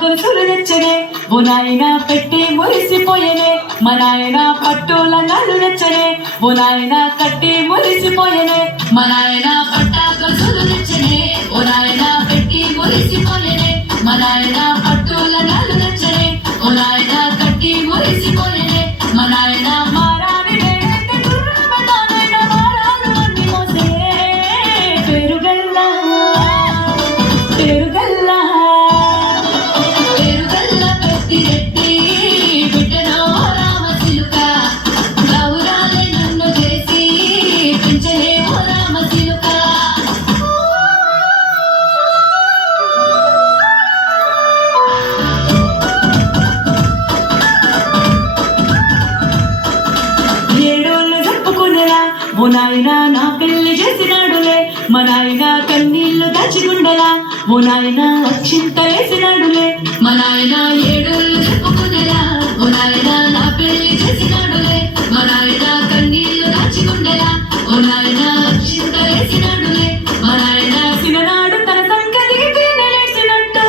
గొలుసులు నచ్చనే ఓ నాయన పెట్టి మురిసిపోయనే మా నాయన పట్టుల నలు నచ్చనే ఓ నాయన కట్టి మురిసిపోయనే మా నాయన పట్ట గొలుసులు నచ్చనే ఓ నాయన పెట్టి మురిసిపోయనే మా నాయన పట్టుల నలు నచ్చనే ఓ నాయన కట్టి మురిసిపోయనే మా నాయన మారాని నేనైతే దుర్రమతానైన మారాలు అన్ని మోసే పెరుగల్లా పెరుగల్లా పెరుగల్లా పెద్దిరెడ్డి బిడ్డనో రామచిలుక గౌరాలే నన్ను చేసి పెంచలే ఓ రామచిలుక ఏడోళ్ళు చెప్పుకునేలా ఓ నాయన నా పెళ్లి చేసినాడులే మా నాయన కన్నీళ్లు దాచిగుండెలా ఓ నాయన అక్షింతలేసినాడులే మా నాయన ఏడోళ్ళు చెప్పుకునేలా ఓ నాయన నా పెళ్లి చేసినాడులే మా నాయన కన్నీళ్లు దాచిగుండెలా ఓ నాయన అక్షింతలేసినాడులే మా నాయన సిననాడు తన సంగతికి పీనలేసినట్టు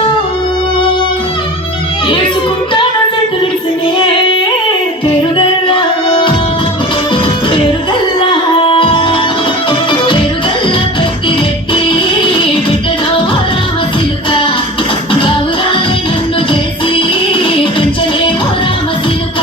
ఏసుకుంటాన చేతులిడిసినే పెరుగల్లా పెరుగల్లా పెరుగల్లా పెద్దిరెడ్డి బిడ్డనో రామచిలుక గౌరాలే నన్ను చేసి పెంచలే ఓ రామచిలుక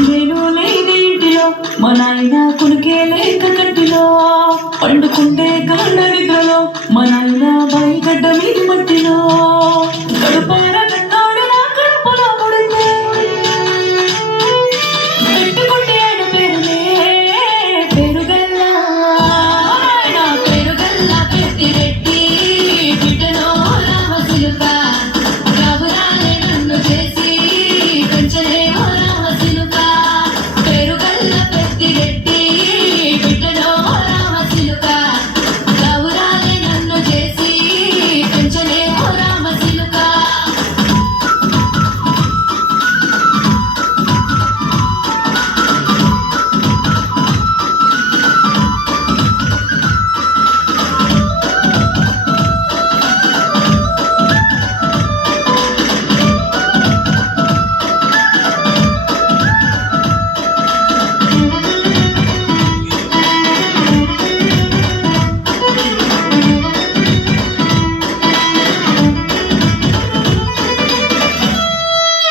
నేను లేని ఇంటిలో మా నాయన కొనుకే లేక కట్టిలో పండుకుంటే గాఢ నిద్రలో మా నాయన బయగడ్డ మీది మట్టిలో గడుపార